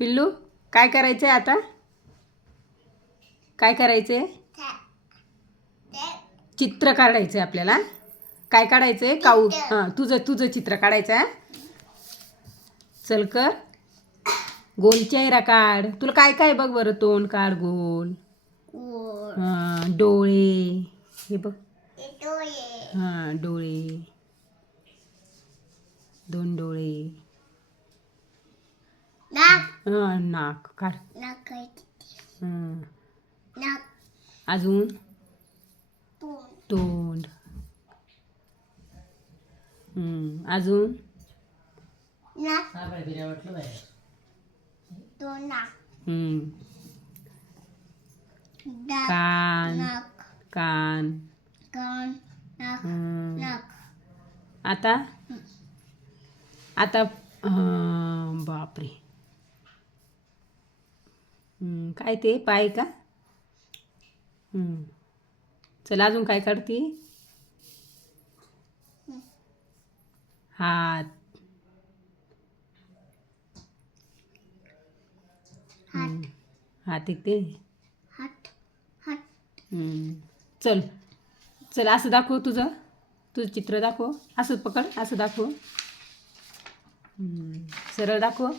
पिल्लू काय करायचंय आता? काय करायचंय? चित्र काढायचंय आपल्याला. काय काढायचंय? काऊ. हां, तुझं चित्र काढायचं आहे. चल कर. गोल चेहरा काढ. तुला काय काय बघ बरं. तोंड काढ गोल. हां, डोळे. हे बघ. हां, डोळे. 2 डोळे. हां, नाक काढ. हां. अजून तोंड. अजून कान. कान. आता आता बापरे. काय ते पाय का? चल अजून काय काढते? हात. हात इकडे. चल चल असं दाखव. तुझं चित्र दाखव. असं पकड. असं दाखव. सरळ दाखव.